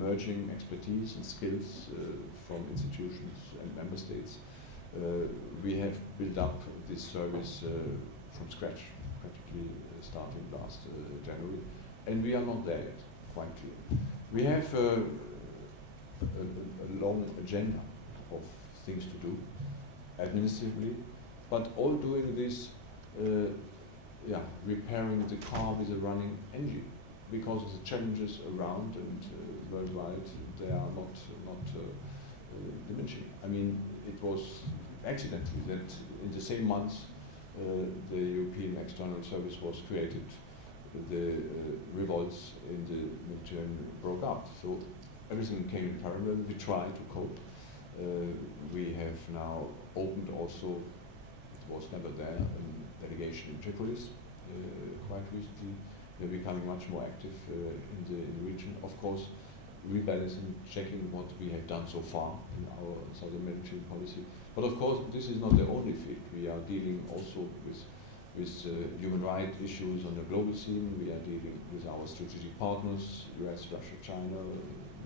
merging expertise and skills from institutions and member states. We have built up this service from scratch, practically starting last January, and we are not there yet, quite clear. We have a long agenda of things to do, administratively, but all doing this, repairing the car with a running engine, because of the challenges around and worldwide, they are not diminishing. I mean, it was accidentally that in the same month the European External Service was created, the revolts in the Mediterranean broke out. So everything came in parallel. We tried to cope. We have now opened also, it was never there, a delegation in Tripolis quite recently. We're becoming much more active in the region. Of course, rebalancing, checking what we have done so far in our southern Mediterranean policy. But of course, this is not the only field. We are dealing also with human rights issues on the global scene. We are dealing with our strategic partners, US, Russia, China,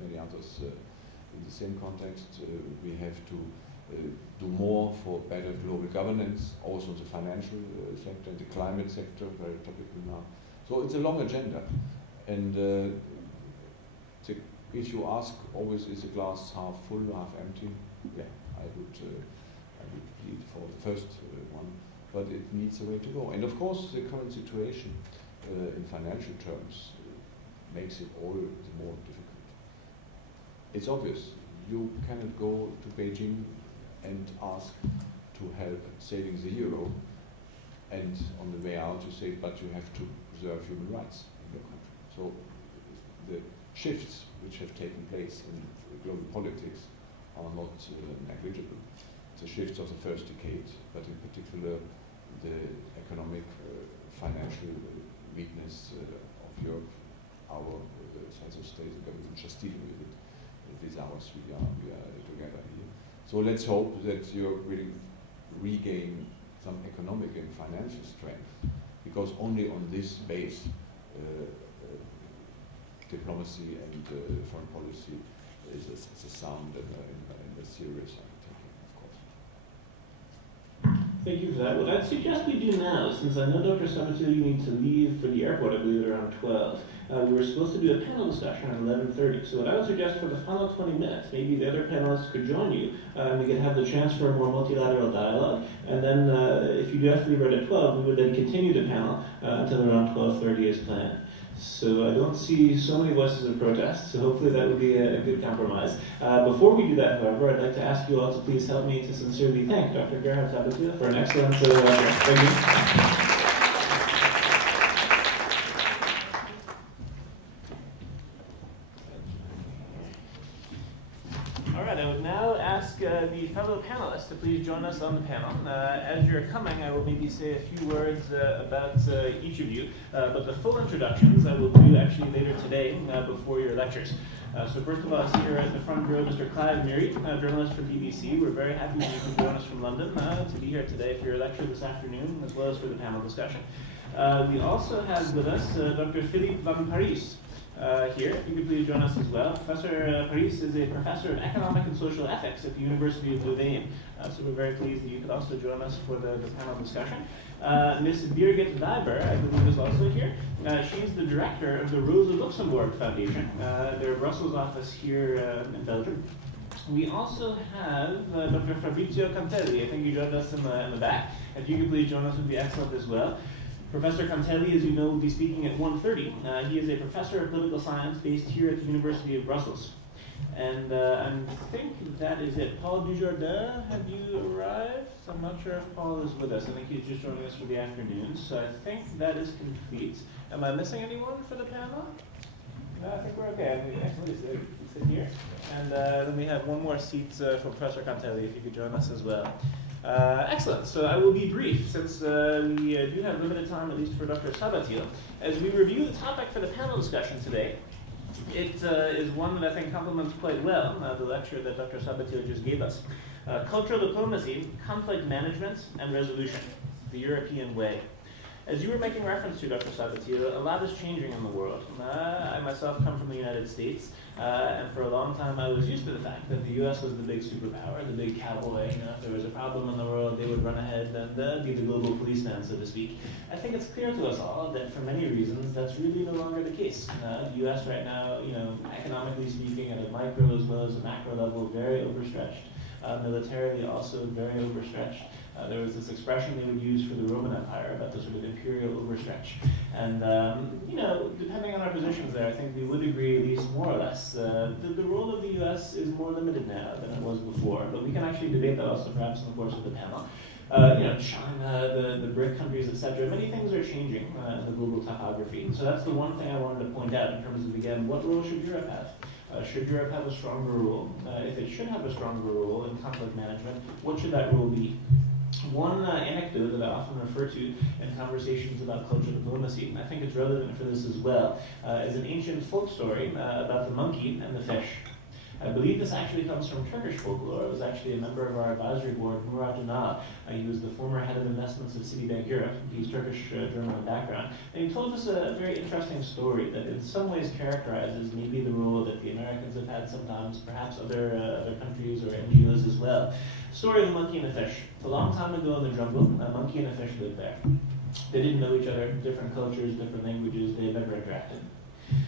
many others in the same context. We have to do more for better global governance, also in the financial sector, the climate sector, very topical now. So it's a long agenda. And if you ask always, is the glass half full or half empty? Yeah, I would plead for the first one, but it needs a way to go. And of course, the current situation in financial terms makes it all the more difficult. It's obvious, you cannot go to Beijing and ask to help saving the euro, and on the way out you say, but you have to preserve human rights in your country. So the shifts which have taken place in global politics are not negligible. The shifts of the first decade, but in particular the economic, financial weakness of Europe, our size of state, the government just dealing with it. It is ours, we are together here. So let's hope that Europe will regain some economic and financial strength, because only on this base diplomacy and foreign policy is a sound and a serious undertaking, of course. Thank you for that. What I'd suggest we do now, since I know Dr. Samadashvili, you need to leave for the airport, I believe, around 12. We were supposed to do a panel discussion at 11:30. So what I would suggest for the final 20 minutes, maybe the other panelists could join you, and we could have the chance for a more multilateral dialogue. And then if you do have to leave right at 12, we would then continue the panel until around 12:30 as planned. So I don't see so many voices of protest, so hopefully that would be a good compromise. Before we do that, however, I'd like to ask you all to please help me to sincerely thank Dr. Gerhard Samadashvili for an excellent lecture. Thank you. The fellow panelists to please join us on the panel. As you're coming, I will maybe say a few words about each of you, but the full introductions I will do actually later today before your lectures. So first of all, here at the front row, Mr. Clive, Myri, journalist for BBC. We're very happy that you can join us from London to be here today for your lecture this afternoon, as well as for the panel discussion. We also have with us Dr. Philippe van Parijs. Here, if you could please join us as well. Professor Parijs is a professor of economic and social ethics at the University of Louvain. So we're very pleased that you could also join us for the panel discussion. Ms. Birgit Daiber, I believe, is also here. She's the director of the Rosa Luxemburg Foundation, their Brussels office here in Belgium. We also have Dr. Fabrizio Cantelli. I think you joined us in the back. If you could please join us, would be excellent as well. Professor Cantelli, as you know, will be speaking at 1:30. He is a professor of political science based here at the University of Brussels. And I think that is it. Paul Dujardin, have you arrived? I'm not sure if Paul is with us. I think he's just joining us for the afternoon. So I think that is complete. Am I missing anyone for the panel? No, I think we're okay. Actually, sit here. And then we have one more seat for Professor Cantelli, if you could join us as well. Excellent. So I will be brief, since we do have limited time, at least for Dr. Samadashvili. As we review the topic for the panel discussion today, it is one that I think complements quite well the lecture that Dr. Samadashvili just gave us. Cultural diplomacy, conflict management, and resolution, the European way. As you were making reference to, Dr. Samadashvili, a lot is changing in the world. I myself come from the United States. And for a long time, I was used to the fact that the U.S. was the big superpower, the big cowboy. You know, if there was a problem in the world, they would run ahead and be the global policeman, so to speak. I think it's clear to us all that for many reasons, that's really no longer the case. The U.S. right now, you know, economically speaking, at a micro as well as a macro level, very overstretched. Militarily also very overstretched. There was this expression they would use for the Roman Empire about the sort of imperial overstretch. And, you know, depending on our positions there, I think we would agree at least more or less. The role of the U.S. is more limited now than it was before, but we can actually debate that also perhaps in the course of the panel. You know, China, the BRIC countries, etc. Many things are changing in the global topography. So that's the one thing I wanted to point out in terms of, again, what role should Europe have? Should Europe have a stronger role? If it should have a stronger role in conflict management, what should that role be? One anecdote that I often refer to in conversations about cultural diplomacy, and I think it's relevant for this as well, is an ancient folk story about the monkey and the fish. I believe this actually comes from Turkish folklore. It was actually a member of our advisory board, Murat Ünal. He was the former head of investments of Citibank Europe. He's Turkish German background. And he told us a very interesting story that in some ways characterizes maybe the role that the Americans have had sometimes, perhaps other countries or NGOs as well. Story of the monkey and the fish. A long time ago in the jungle, a monkey and a fish lived there. They didn't know each other, different cultures, different languages, they had never interacted.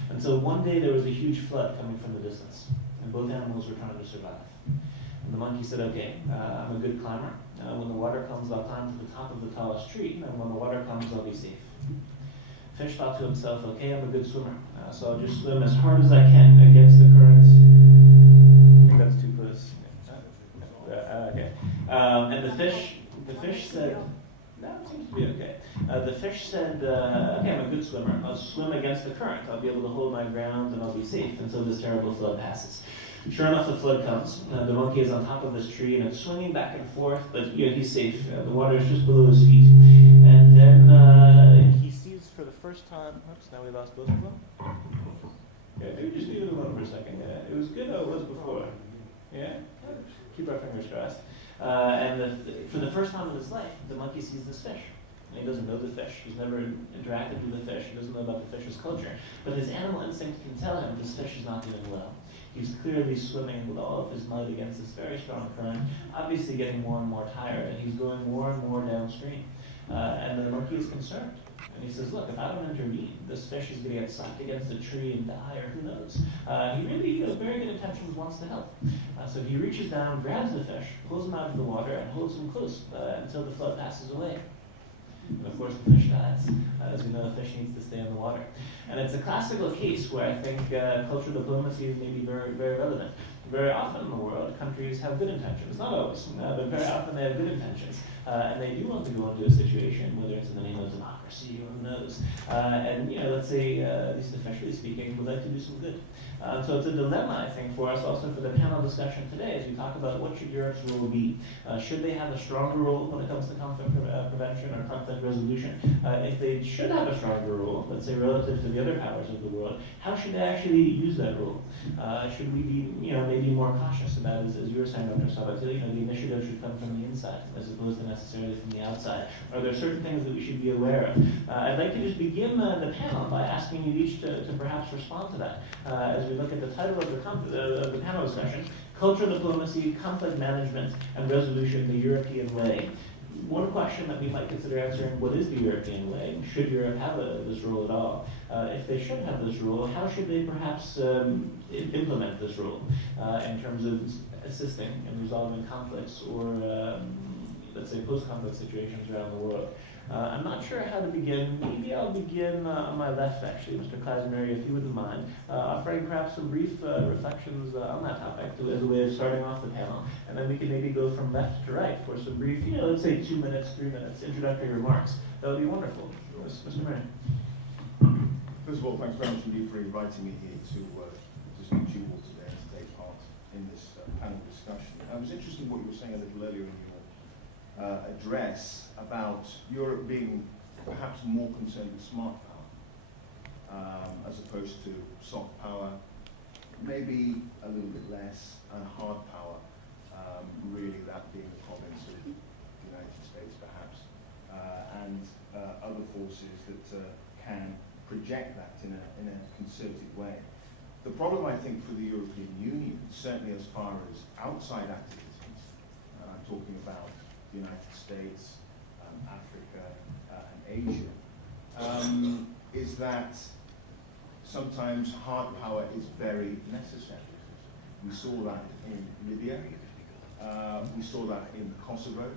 And so one day there was a huge flood coming from the distance. And both animals were trying to survive. And the monkey said, okay, I'm a good climber. When the water comes, I'll climb to the top of the tallest tree, and when the water comes, I'll be safe. Fish thought to himself, okay, I'm a good swimmer, so I'll just swim as hard as I can against the currents. I think that's too close. Okay. And the fish said, no, it seems to be okay. The fish said, okay, I'm a good swimmer. I'll swim against the current. I'll be able to hold my ground and I'll be safe until this terrible flood passes. Sure enough, the flood comes. The monkey is on top of this tree and it's swinging back and forth, but you know, he's safe. The water is just below his feet. And then he sees for the first time, oops, now we lost both of them. Yeah, maybe just leave it alone for a second. It was good how it was before. Yeah? Keep our fingers crossed. For the first time in his life, the monkey sees this fish. And he doesn't know the fish. He's never interacted with the fish. He doesn't know about the fish's culture. But his animal instinct can tell him this fish is not doing well. He's clearly swimming with all of his might against this very strong current, obviously getting more and more tired, and he's going more and more downstream. And the monkey is concerned. And he says, look, if I don't intervene, this fish is going to get sucked against a tree and die, or who knows. He really, with very good intentions, wants to help. So he reaches down, grabs the fish, pulls him out of the water, and holds him close until the flood passes away. And of course, the fish dies. As we know, the fish needs to stay in the water. And it's a classical case where I think cultural diplomacy is maybe very, very relevant. Very often in the world, countries have good intentions. Not always, but very often they have good intentions. And they do want to go into a situation, whether it's in the name of democracy or who knows. And, you know, let's say, at least officially speaking, would like to do some good. So it's a dilemma, I think, for us also for the panel discussion today as we talk about what should Europe's role be. Should they have a stronger role when it comes to conflict prevention or conflict resolution? If they should have a stronger role, let's say relative to the other powers of the world, how should they actually use that role? Should we be, you know, maybe more cautious about, as you were saying, Dr. Samadashvili, you know, the initiative should come from the inside as opposed to necessarily from the outside? Are there certain things that we should be aware of? I'd like to just begin the panel by asking you each to perhaps respond to that. As we look at the title of the panel discussion, Cultural Diplomacy, Conflict Management, and Resolution, the European Way. One question that we might consider answering, what is the European way? Should Europe have this role at all? If they should have this role, how should they perhaps implement this role in terms of assisting in resolving conflicts or, let's say, post-conflict situations around the world? I'm not sure how to begin. Maybe I'll begin on my left, actually, Mr. Clive, Myri, if you wouldn't mind, offering perhaps some brief reflections on that topic as a way of starting off the panel. And then we can maybe go from left to right for some brief, you know, let's say 2 minutes, 3 minutes, introductory remarks. That would be wonderful. Mr. Myri. First of all, thanks very much indeed for inviting me here to speak to you all today and to take part in this panel discussion. It was interesting what you were saying a little earlier in your address about Europe being perhaps more concerned with smart power as opposed to soft power, maybe a little bit less, and hard power, really that being the province of the United States perhaps, and other forces that can project that in a concerted way. The problem, I think, for the European Union, certainly as far as outside activities, and I'm talking about the United States, Africa, and Asia, is that sometimes hard power is very necessary. We saw that in Libya, we saw that in Kosovo,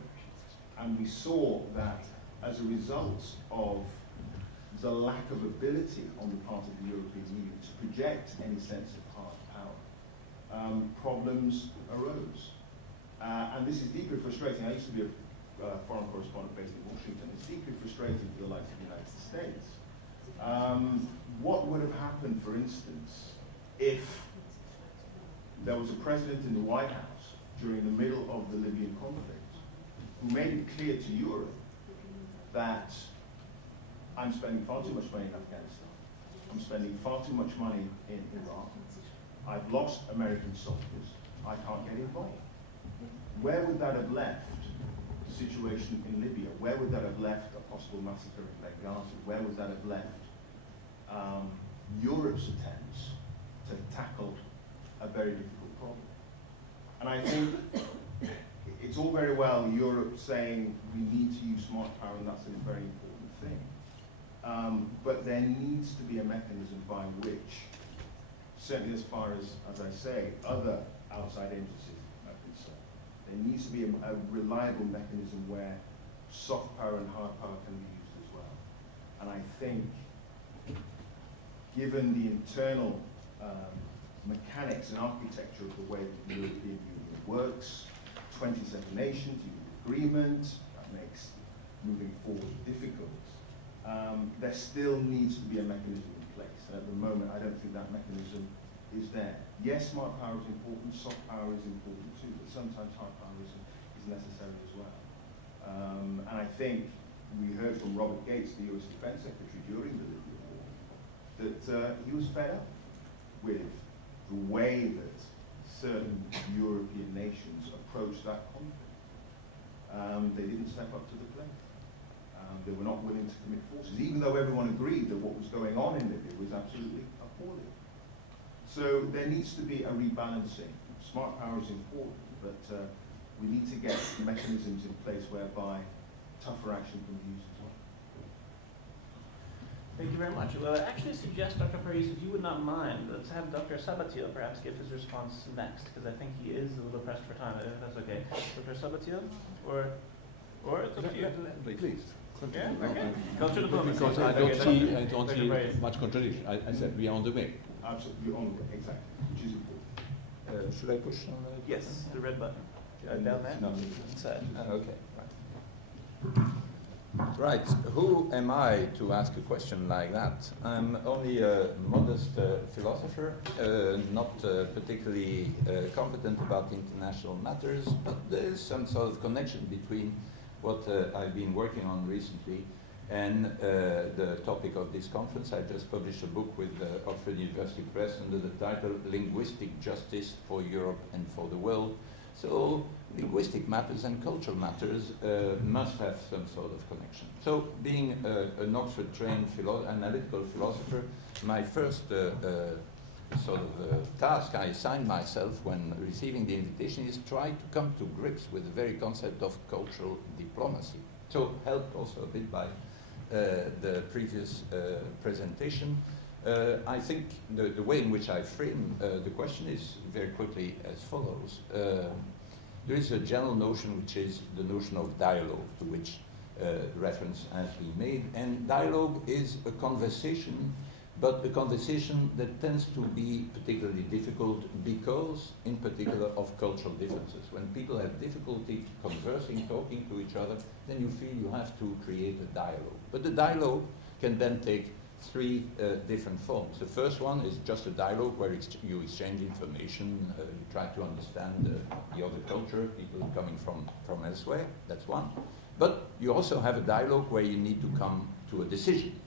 and we saw that as a result of the lack of ability on the part of the European Union to project any sense of hard power, problems arose. And this is deeply frustrating. I used to be a foreign correspondent based in Washington. It's deeply frustrating for the likes of the United States. What would have happened, for instance, if there was a president in the White House during the middle of the Libyan conflict who made it clear to Europe that I'm spending far too much money in Afghanistan, I'm spending far too much money in Iraq, I've lost American soldiers, I can't get involved. Where would that have left the situation in Libya? Where would that have left a possible massacre in Benghazi? Where would that have left Europe's attempts to tackle a very difficult problem? And I think it's all very well Europe saying we need to use smart power, and that's a very important thing. But there needs to be a mechanism by which, certainly as far as I say, other outside agencies are concerned, there needs to be a reliable mechanism where soft power and hard power can be used as well. And I think, given the internal mechanics and architecture of the way the European Union works, 27 nations, you need agreement, that makes moving forward difficult. There still needs to be a mechanism in place. And at the moment, I don't think that mechanism is there. Yes, smart power is important, soft power is important too, but sometimes hard power is necessary as well. And I think we heard from Robert Gates, the US Defense Secretary, during the Libyan War, that he was fed up with the way that certain European nations approached that conflict. They didn't step up to the plate. They were not willing to commit forces, even though everyone agreed that what was going on in Libya was absolutely appalling. So there needs to be a rebalancing. Smart power is important, but we need to get mechanisms in place whereby tougher action can be used as well. Thank you very much. Well, I actually suggest, Dr. Parijs, if you would not mind, let's have Dr. Sabatiel perhaps give his response next, because I think he is a little pressed for time, if that's okay. Dr. Sabatiel? Or it's up to you. Please. Yeah, okay. Culture diplomacy. Because I don't see much contradiction. I said we are on the way. Absolutely, on the way, exactly, which is important. Should I push on the Yes, the red button. Down there? No. Inside. Okay. Right. Who am I to ask a question like that? I'm only a modest philosopher, not particularly competent about international matters, but there is some sort of connection between what I've been working on recently and the topic of this conference. I just published a book with Oxford University Press under the title Linguistic Justice for Europe and for the World. So linguistic matters and cultural matters must have some sort of connection. So being an Oxford-trained analytical philosopher, my first sort of task I assigned myself when receiving the invitation is try to come to grips with the very concept of cultural diplomacy. So helped also a bit by the previous presentation. I think the way in which I frame the question is very quickly as follows. There is a general notion which is the notion of dialogue, to which reference has been made, and dialogue is a conversation, but a conversation that tends to be particularly difficult because, in particular, of cultural differences. When people have difficulty conversing, talking to each other, then you feel you have to create a dialogue. But the dialogue can then take three different forms. The first one is just a dialogue where you exchange information, you try to understand the other culture, people coming from elsewhere, that's one. But you also have a dialogue where you need to come to a decision.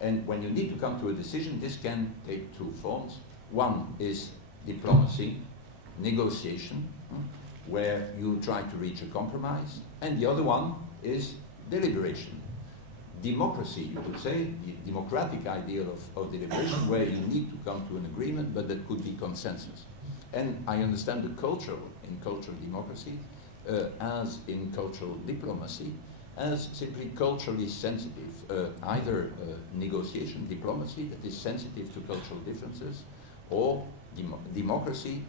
And when you need to come to a decision, this can take two forms. One is diplomacy, negotiation, where you try to reach a compromise. And the other one is deliberation. democracy, you could say, the democratic ideal of deliberation, where you need to come to an agreement, but that could be consensus. And I understand the culture in cultural democracy, as in cultural diplomacy, as simply culturally sensitive, either negotiation, diplomacy that is sensitive to cultural differences, or democracy,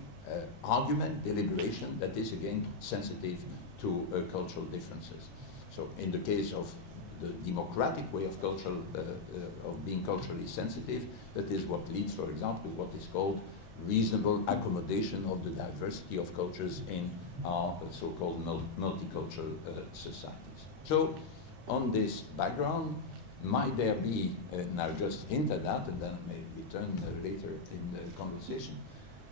argument, deliberation that is again sensitive to cultural differences. So in the case of the democratic way of of being culturally sensitive, that is what leads, for example, to what is called reasonable accommodation of the diversity of cultures in our so-called multicultural societies. So, on this background, might there be, and I'll just hint at that, and then I may return later in the conversation,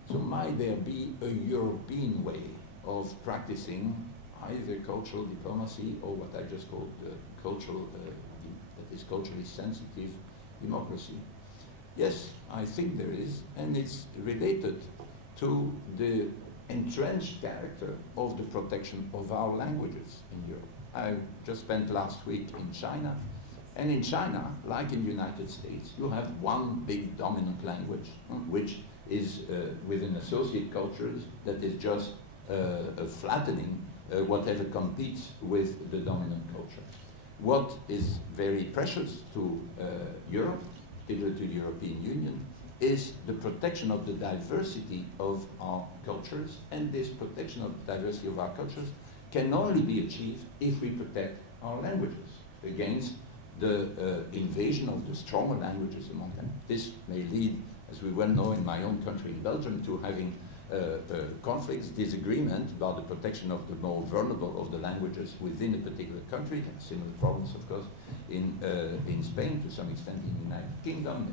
so might there be a European way of practicing either cultural diplomacy or what I just called cultural, that is culturally sensitive democracy? Yes, I think there is, and it's related to the entrenched character of the protection of our languages in Europe. I just spent last week in China, and in China, like in the United States, you have one big dominant language, which is within associate cultures that is just flattening whatever competes with the dominant culture. What is very precious to Europe, particularly to the European Union, is the protection of the diversity of our cultures, and this protection of the diversity of our cultures can only be achieved if we protect our languages against the invasion of the stronger languages among them. This may lead, as we well know in my own country, in Belgium, to having conflicts, disagreement about the protection of the more vulnerable of the languages within a particular country. Similar problems, of course, in Spain, to some extent in the United Kingdom,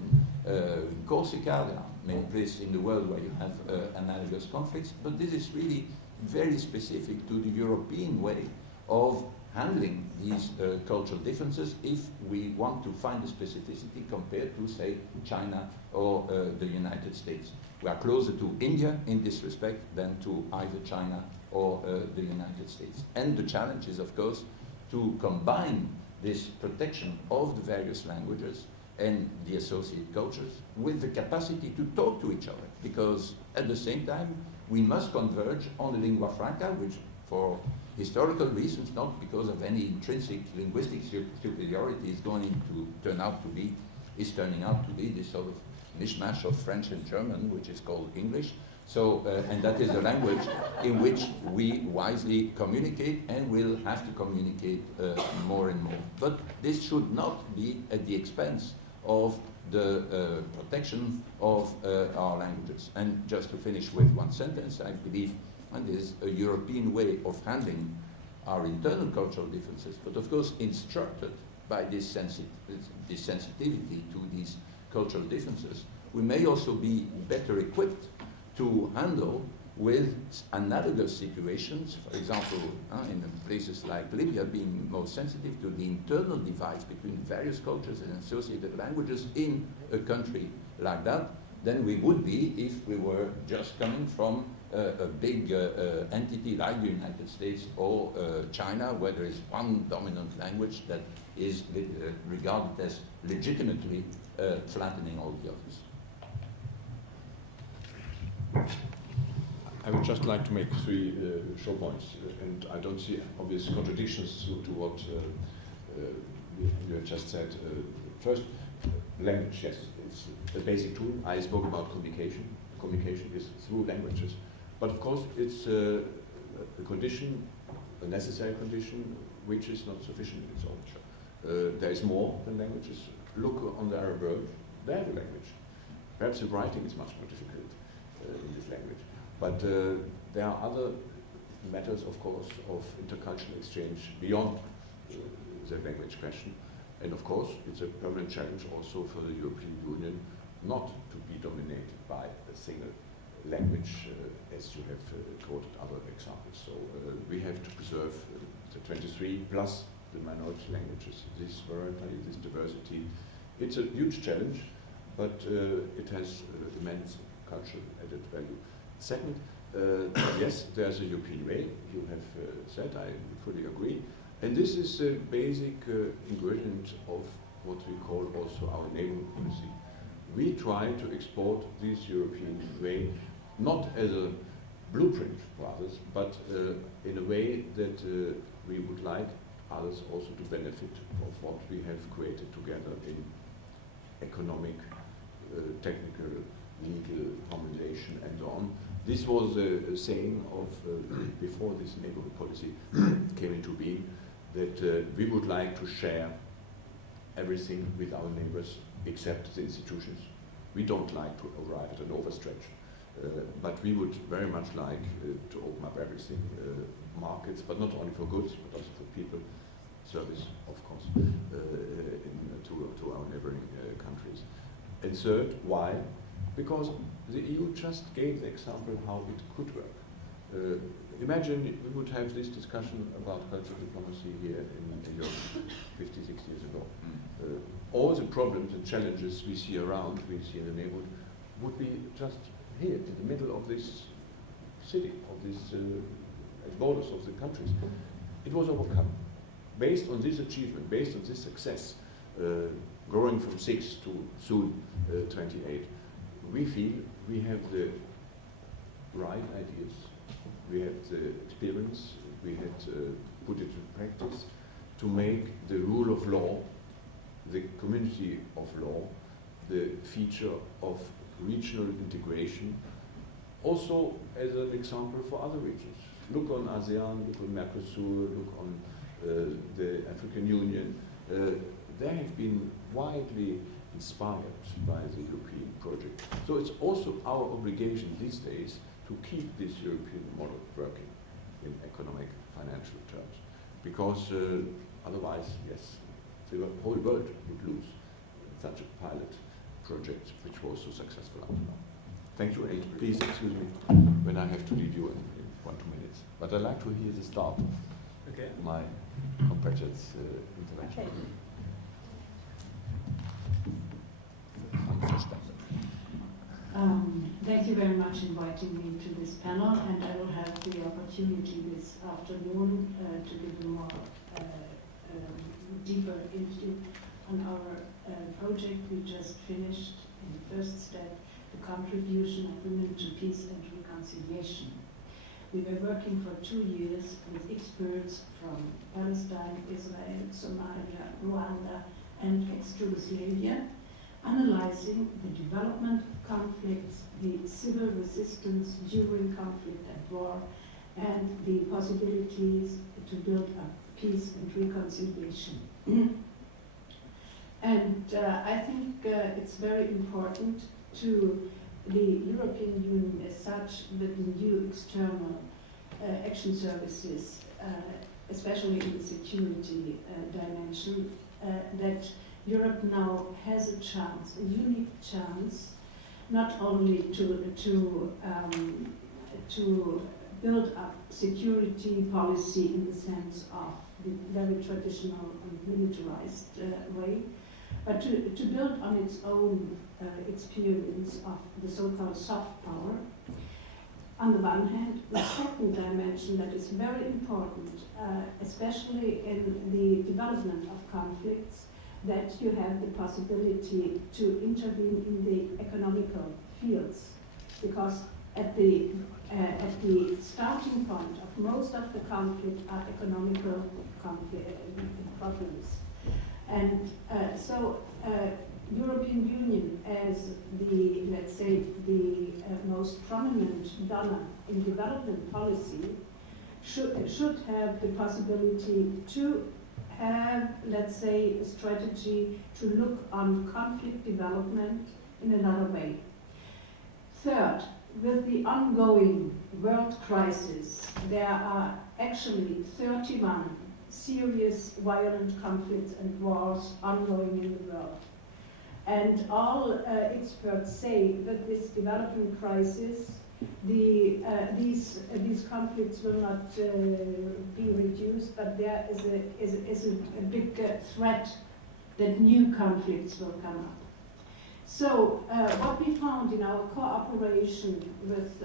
in Corsica. There are many places in the world where you have analogous conflicts, but this is really very specific to the European way of handling these cultural differences if we want to find a specificity compared to, say, China or the United States. We are closer to India in this respect than to either China or the United States. And the challenge is, of course, to combine this protection of the various languages and the associate cultures with the capacity to talk to each other, because at the same time we must converge on the lingua franca, which for historical reasons, not because of any intrinsic linguistic superiority, is turning out to be this sort of mishmash of French and German, which is called English. So, and that is the language in which we wisely communicate and will have to communicate more and more. But this should not be at the expense of the protection of our languages. And just to finish with one sentence, I believe there is a European way of handling our internal cultural differences, but of course instructed by this sensitivity to these cultural differences, we may also be better equipped to handle with analogous situations, for example, in places like Libya, being most sensitive to the internal divides between various cultures and associated languages in a country like that, than we would be if we were just coming from a big entity like the United States or China, where there is one dominant language that is regarded as legitimately flattening all the others. I would just like to make three short points, and I don't see obvious contradictions to what you just said. First, language, yes, it's a basic tool. I spoke about communication. Communication is through languages. But of course, it's a condition, a necessary condition, which is not sufficient in its own. There is more than languages. Look on the Arab world, they have a language. Perhaps the writing is much more difficult in this language. But there are other matters, of course, of intercultural exchange beyond the language question. And of course, it's a permanent challenge also for the European Union not to be dominated by a single language, as you have quoted other examples. So we have to preserve the 23 plus the minority languages, this variety, this diversity. It's a huge challenge, but it has immense cultural added value. Second, yes, there's a European way, you have said, I fully agree. And this is the basic ingredient of what we call also our neighborhood policy. We try to export this European way, not as a blueprint for others, but in a way that we would like others also to benefit of what we have created together in economic, technical, legal harmonization and so on. This was a saying of before this neighborhood policy came into being, that we would like to share everything with our neighbors except the institutions. We don't like to arrive at an overstretch, but we would very much like to open up everything, markets, but not only for goods, but also for people, service, of course, to our neighboring countries. And third, why? Because the EU just gave the example how it could work. Imagine we would have this discussion about cultural diplomacy here in Europe 50, 60 years ago. All the problems and challenges we see around, we see in the neighborhood, would be just here in the middle of this city, of this borders of the countries. It was overcome. Based on this achievement, based on this success, growing from 6 to soon 28, we feel we have the right ideas, we had the experience, we had put it in practice to make the rule of law, the community of law, the feature of regional integration, also as an example for other regions. Look on ASEAN, look on Mercosur, look on the African Union. They have been widely inspired by the European project. So it's also our obligation these days to keep this European model working in economic, financial terms. Because otherwise, yes, the whole world would lose such a pilot project which was so successful up to now. Thank you, and please excuse me when I have to leave you in 1 or 2 minutes. But I'd like to hear the start of my compatriots' intervention. Okay. Thank you very much inviting me to this panel, and I will have the opportunity this afternoon to give a more deeper insight on our project we just finished in the first step, the contribution of women to peace and reconciliation. We were working for 2 years with experts from Palestine, Israel, Somalia, Rwanda, and ex-Yugoslavia, analyzing the development of conflicts, the civil resistance during conflict and war, and the possibilities to build up peace and reconciliation. And I think it's very important to the European Union as such that the new external action services, especially in the security dimension, that Europe now has a chance, a unique chance, not only to build up security policy in the sense of the very traditional and militarized way, but to build on its own experience of the so-called soft power. On the one hand, the second dimension that is very important, especially in the development of conflicts, that you have the possibility to intervene in the economical fields, because at the starting point of most of the conflict are economical problems. And so European Union as the, let's say, the most prominent donor in development policy should have the possibility to have, let's say, a strategy to look on conflict development in another way. Third, with the ongoing world crisis, there are actually 31 serious violent conflicts and wars ongoing in the world. And all experts say that this development crisis, these conflicts will not be reduced, but there is a big threat that new conflicts will come up. So what we found in our cooperation with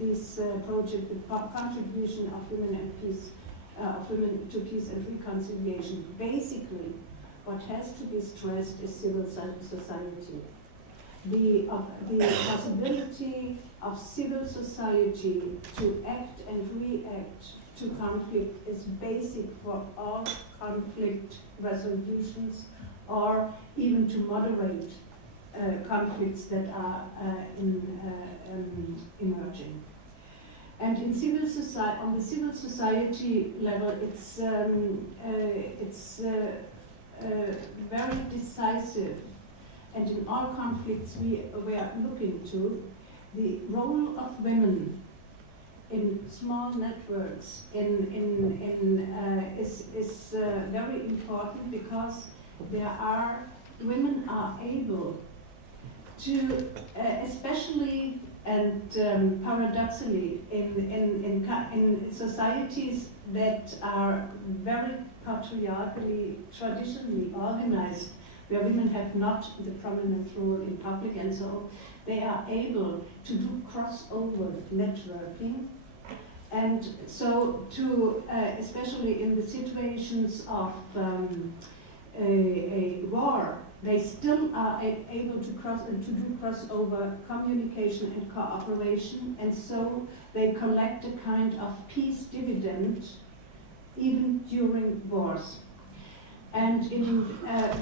this project, the contribution of women and peace of Women to Peace and Reconciliation, basically what has to be stressed is civil society. The possibility of civil society to act and react to conflict is basic for all conflict resolutions, or even to moderate conflicts that are emerging. And in civil society, on the civil society level, it's very decisive. And in all conflicts we are looking to, the role of women in small networks is very important, because women are able to, especially and paradoxically, in societies that are very patriarchally, traditionally organized, where women have not the prominent role in public and so on, they are able to do crossover networking. And so to, especially in the situations of a war, they still are able to do crossover communication and cooperation, and so they collect a kind of peace dividend even during wars. And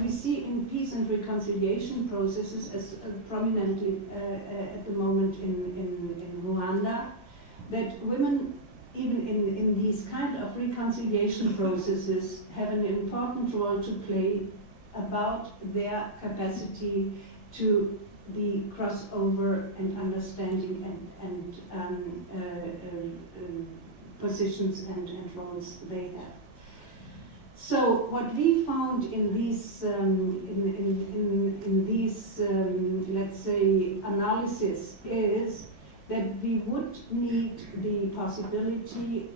we see in peace and reconciliation processes, as prominently at the moment in Rwanda, that women, even in these kind of reconciliation processes, have an important role to play about their capacity to be crossover and understanding and positions and roles they have. So what we found in these let's say analysis is that we would need the possibility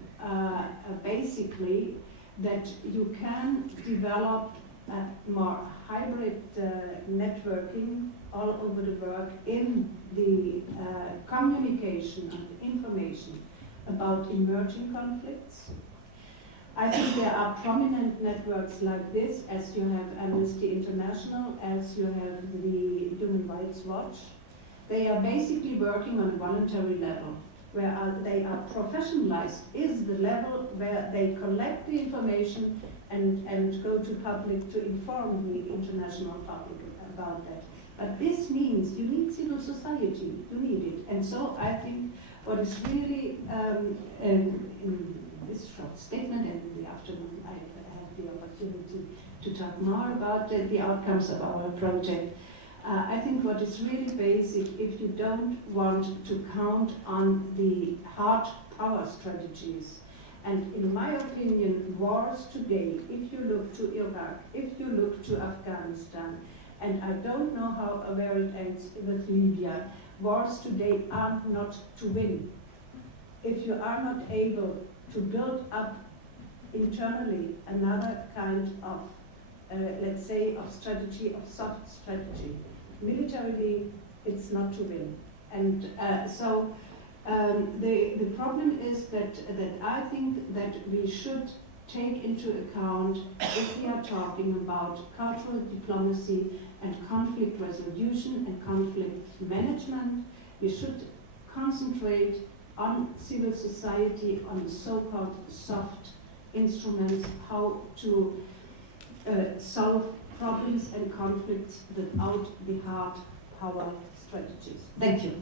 basically that you can develop more hybrid networking all over the world in the communication and information about emerging conflicts. I think there are prominent networks like this, as you have Amnesty International, as you have the Human Rights Watch. They are basically working on a voluntary level. Where they are professionalized is the level where they collect the information and go to public to inform the international public about that. But this means you need civil society, you need it. And so I think what is really in this short statement, and in the afternoon I have the opportunity to talk more about the outcomes of our project. I think what is really basic, if you don't want to count on the hard power strategies, and in my opinion, wars today, if you look to Iraq, if you look to Afghanistan, and I don't know where it ends with Libya, wars today are not to win. If you are not able to build up internally another kind of, let's say, of strategy, of soft strategy. Militarily, it's not to win. And the problem is that I think that we should take into account, if we are talking about cultural diplomacy and conflict resolution and conflict management, we should concentrate on civil society, on the so-called soft instruments, how to solve problems and conflicts without the hard power strategies. Thank you.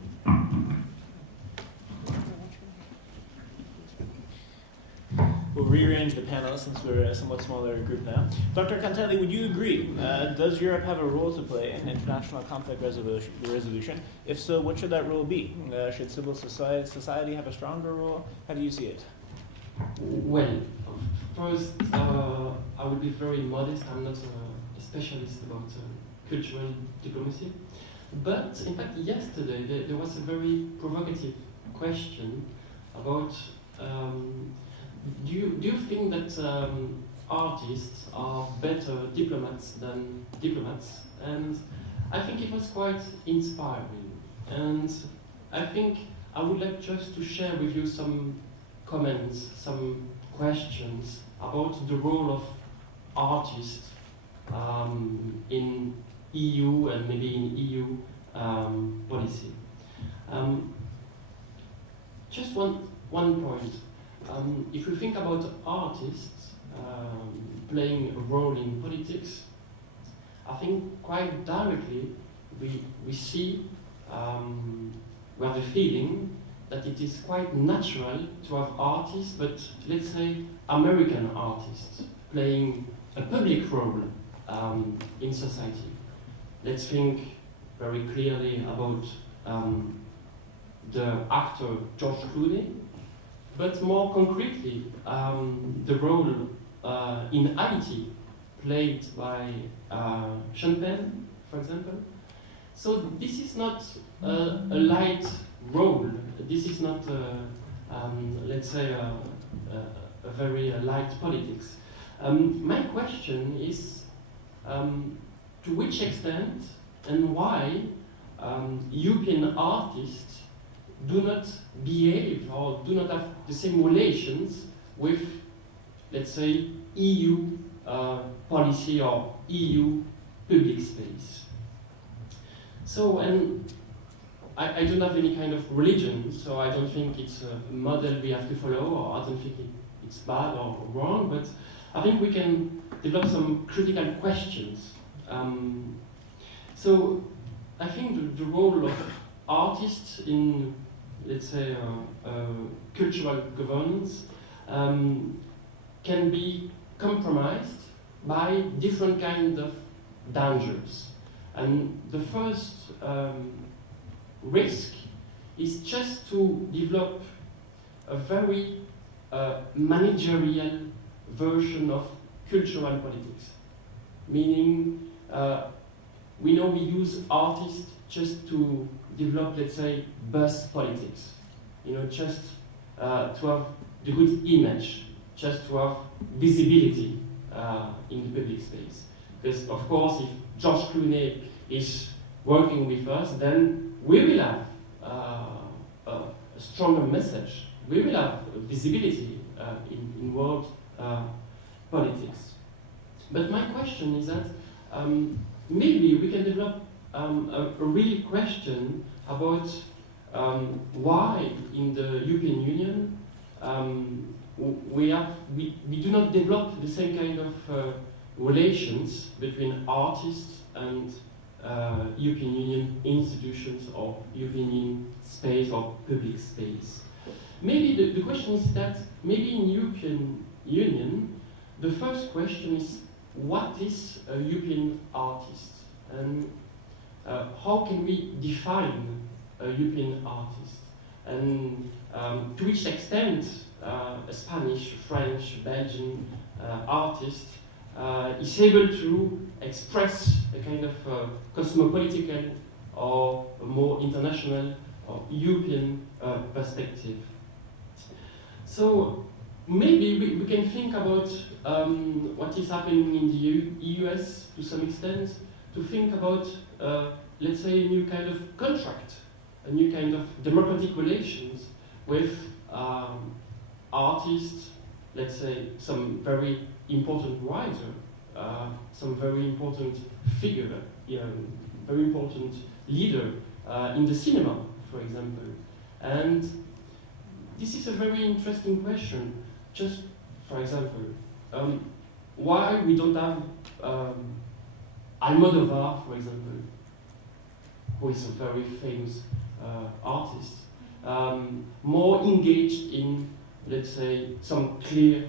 We'll rearrange the panel since we're a somewhat smaller group now. Dr. Cantelli, would you agree? Does Europe have a role to play in international conflict resolution? If so, what should that role be? Should civil society have a stronger role? How do you see it? Well, first, I would be very modest. I'm not a specialist about cultural diplomacy. But in fact, yesterday there was a very provocative question about do you think that artists are better diplomats than diplomats? And I think it was quite inspiring. And I think I would like just to share with you some comments, some questions about the role of artists in EU and maybe in EU policy. Just one point. If you think about artists playing a role in politics, I think quite directly we see, we have the feeling that it is quite natural to have artists, but let's say American artists, playing a public role in society. Let's think very clearly about the actor George Clooney, but more concretely, the role in Haiti played by Sean Penn, for example. So this is not a light role. This is not, let's say, a very light politics. My question is, to which extent and why European artists do not behave or do not have the same relations with, let's say, EU policy or EU public space. So, and I don't have any kind of religion, so I don't think it's a model we have to follow, or I don't think it's bad or wrong, but I think we can develop some critical questions. So I think the role of artists in, let's say, cultural governance can be compromised by different kinds of dangers. And the first risk is just to develop a very managerial version of cultural politics. Meaning, we know we use artists just to develop, let's say, buzz politics. You know, just to have the good image, just to have visibility in the public space. Because, of course, if George Clooney is working with us, then we will have a stronger message. We will have visibility in world politics. But my question is that maybe we can develop a real question about why in the European Union we do not develop the same kind of relations between artists and European Union institutions or European Union space or public space. Maybe the question is that maybe in European Union the first question is what is a European artist, and how can we define a European artist, and to which extent a Spanish, French, Belgian artist is able to express a kind of cosmopolitical or a more international or European perspective. So maybe we can think about what is happening in the US to some extent, to think about, let's say, a new kind of contract, a new kind of democratic relations with artists, let's say, some very important writer, some very important figure, very important leader in the cinema, for example. And this is a very interesting question. Just, for example, why we don't have Almodovar, for example, who is a very famous artist, more engaged in, let's say, some clear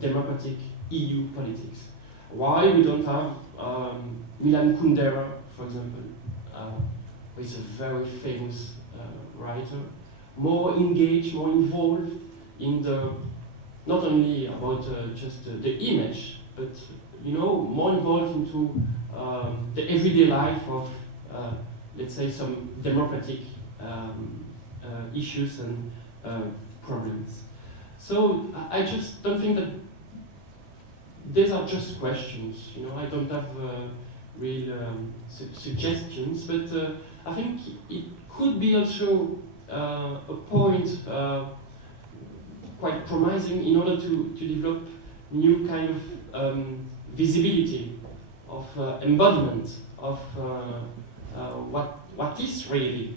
democratic EU politics. Why we don't have Milan Kundera, for example, who is a very famous writer, more engaged, more involved in the, not only about just the image, but more involved into the everyday life of, let's say, some democratic issues and problems. So I just don't think that these are just questions. I don't have real suggestions, but I think it could be also a point quite promising in order to develop new kind of visibility, of embodiment of what is really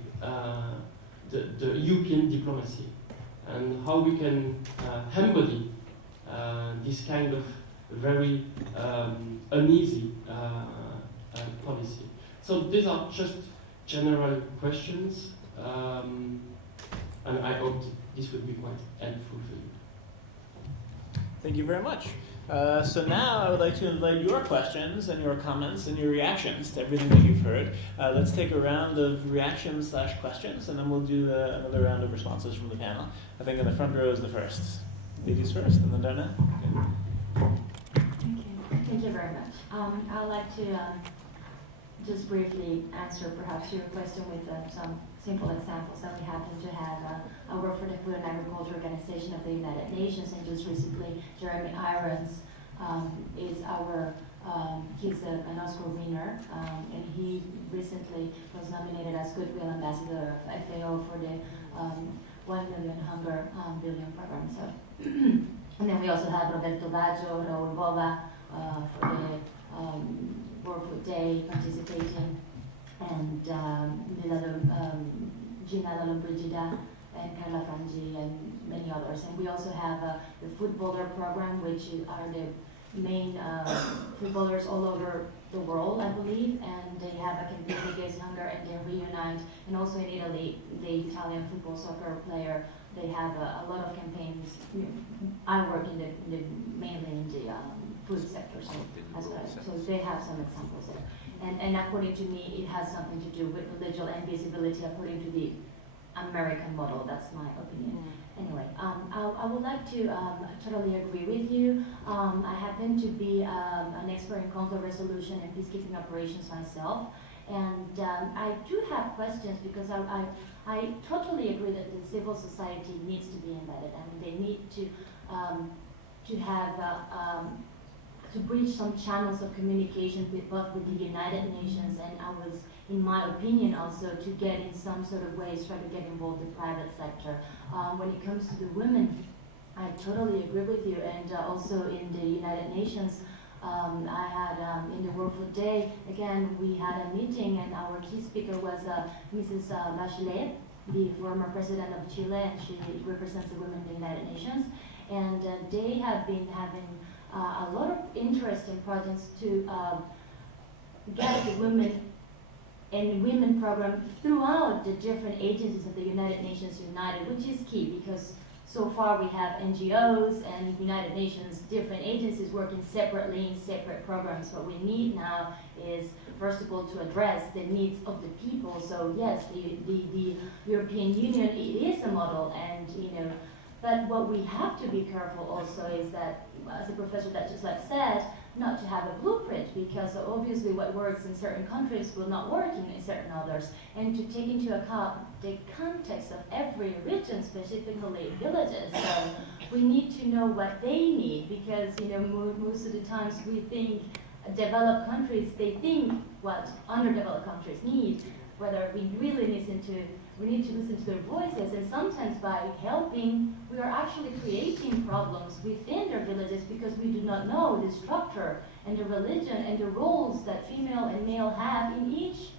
the European diplomacy, and how we can embody this kind of very uneasy policy. So these are just general questions, and I hope this would be quite helpful for you. Thank you very much. So now I would like to invite your questions and your comments and your reactions to everything that you've heard. Let's take a round of reactions/questions, and then we'll do another round of responses from the panel. I think in the front row is the first. Ladies first, and then Donna. Okay. Thank you very much. I would like to just briefly answer perhaps your question with some simple examples that we happen to have. I work for the Food and Agriculture Organization of the United Nations, and just recently Jeremy Irons is our, he's an Oscar winner, and he recently was nominated as Goodwill Ambassador of FAO for the 1 Million Hunger Billion program. So, and then we also have Roberto Baggio, Raul Bova for the World Food Day participating, and Gina Lollobrigida and Carla Frangi and many others. And we also have the footballer program, which are the main footballers all over the world, I believe, and they have a campaign against hunger, and they reunite. And also in Italy, the Italian football soccer player, they have a lot of campaigns. I work in the mainly in the food sector, so as well. So they have some examples there. And according to me, it has something to do with religion and visibility according to the American model. That's my opinion. Anyway, I would like to totally agree with you. I happen to be an expert in conflict resolution and peacekeeping operations myself. And I do have questions because I totally agree that the civil society needs to be embedded, and they need to have to bridge some channels of communication with both with the United Nations, and I was, in my opinion, also to get in some sort of ways, try to get involved in the private sector. When it comes to the women, I totally agree with you, and also in the United Nations, I had in the World Food Day, again, we had a meeting, and our key speaker was Mrs. Bachelet, the former president of Chile, and she represents the women in the United Nations, and they have been having a lot of interesting projects to get the women and women program throughout the different agencies of the United Nations United, which is key because so far we have NGOs and United Nations different agencies working separately in separate programs. What we need now is, first of all, to address the needs of the people. So yes, the European Union, it is a model, and but what we have to be careful also is that, as a professor that just said, not to have a blueprint, because obviously what works in certain countries will not work in certain others, and to take into account the context of every region, specifically villages. So we need to know what they need, because most of the times we think developed countries, they think what underdeveloped countries need, whether we really we need to listen to their voices, and sometimes by helping, we are actually creating problems within their villages because we do not know the structure and the religion and the roles that female and male have in each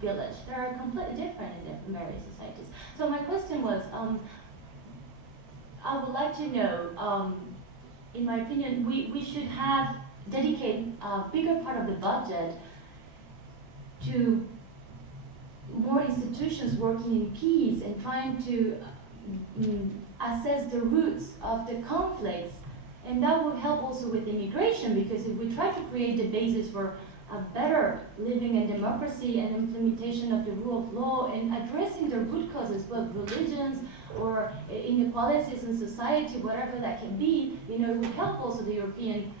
village. They are completely different in the various societies. So my question was, I would like to know, in my opinion, we should dedicate a bigger part of the budget to more institutions working in peace and trying to assess the roots of the conflicts, and that will help also with immigration, because if we try to create the basis for a better living and democracy and implementation of the rule of law and addressing the root causes, both religions or inequalities in society, whatever that can be, it would help also the European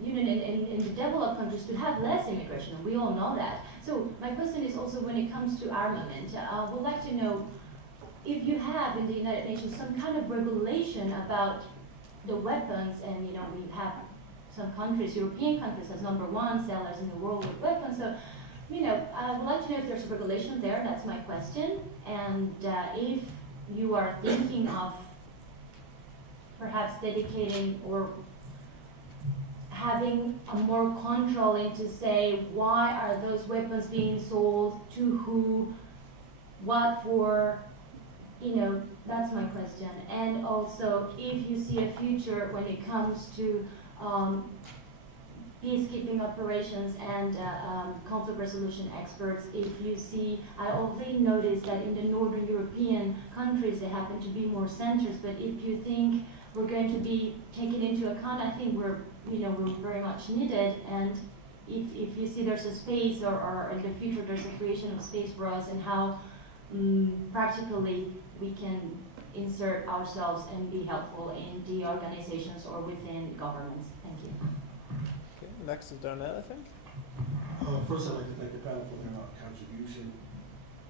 Union and the developed countries to have less immigration. We all know that. So my question is also, when it comes to armament, I would like to know if you have in the United Nations some kind of regulation about the weapons, and we have some countries, European countries, as #1 sellers in the world with weapons. So, I would like to know if there's a regulation there. That's my question. And if you are thinking of perhaps dedicating or having a more control into say why are those weapons being sold, to who, what for, you know, that's my question. And also, if you see a future when it comes to peacekeeping operations and conflict resolution experts, if you see, I already noticed that in the Northern European countries, they happen to be more centers, but if you think we're going to be taken into account, I think we're very much needed, and if you see there's a space or in the future there's a creation of space for us and how practically we can insert ourselves and be helpful in the organizations or within governments. Thank you. Okay, next is Darnell, I think. First, I'd like to thank the panel for their contribution,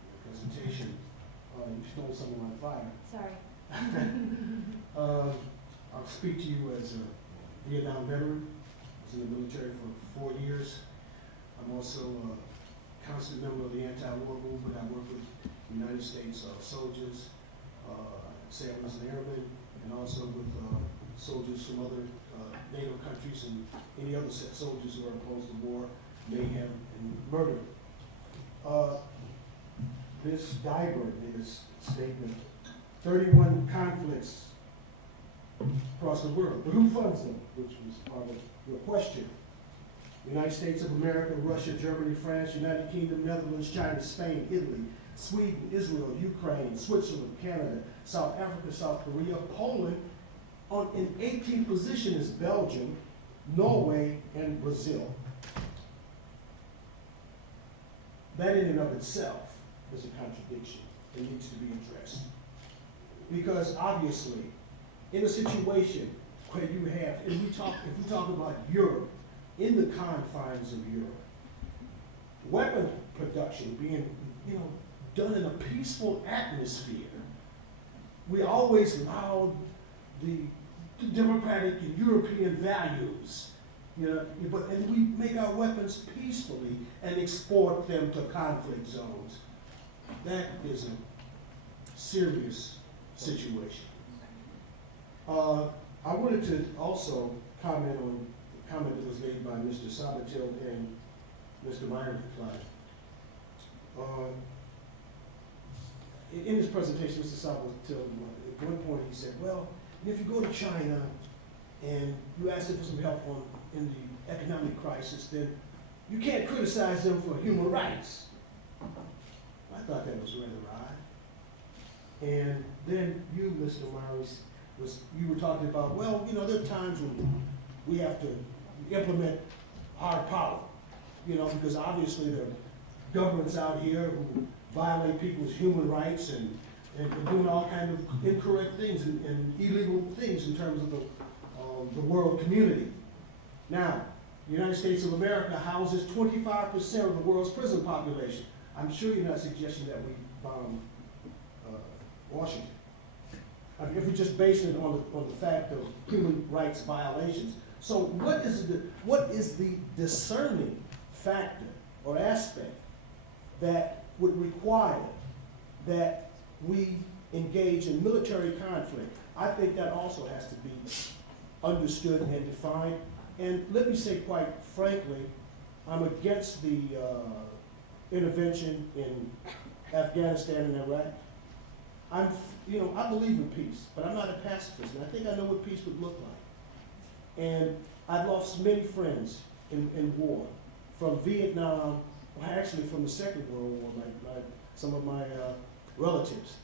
their presentation. You stole some of my fire. Sorry. I'll speak to you as a Vietnam veteran. I was in the military for 4 years. I'm also a constant member of the anti-war movement. I work with United States soldiers, sailors and airmen, and also with soldiers from other NATO countries and any other soldiers who are opposed to war, mayhem, and murder. This Daiber made a statement, 31 conflicts across the world, but who funds them, which was part of your question. United States of America, Russia, Germany, France, United Kingdom, Netherlands, China, Spain, Italy, Sweden, Israel, Ukraine, Switzerland, Canada, South Africa, South Korea, Poland. In 18th position is Belgium, Norway, and Brazil. That in and of itself is a contradiction that needs to be addressed. Because obviously, in a situation where you have, if we talk about Europe, in the confines of Europe, weapon production being, done in a peaceful atmosphere, we always allowed the democratic and European values, and we make our weapons peacefully and export them to conflict zones. That is a serious situation. I wanted to also comment on the comment that was made by Mr. Samadashvili and Mr. Myri. In his presentation, Mr. Samadashvili, at one point he said, well, if you go to China and you ask them for some help in the economic crisis, then you can't criticize them for human rights. I thought that was rather odd. And then you, Mr. Myri, you were talking about, well, there are times when we have to implement hard power, because obviously there are governments out here who violate people's human rights and doing all kinds of incorrect things and illegal things in terms of the world community. Now, the United States of America houses 25% of the world's prison population. I'm sure you're not suggesting that we bomb Washington. I mean, if we just base it on the fact of human rights violations. So what is the discerning factor or aspect that would require that we engage in military conflict? I think that also has to be understood and defined. And let me say quite frankly, I'm against the intervention in Afghanistan and Iraq. I believe in peace, but I'm not a pacifist, and I think I know what peace would look like. And I've lost many friends in war, from Vietnam, actually from the Second World War, some of my relatives.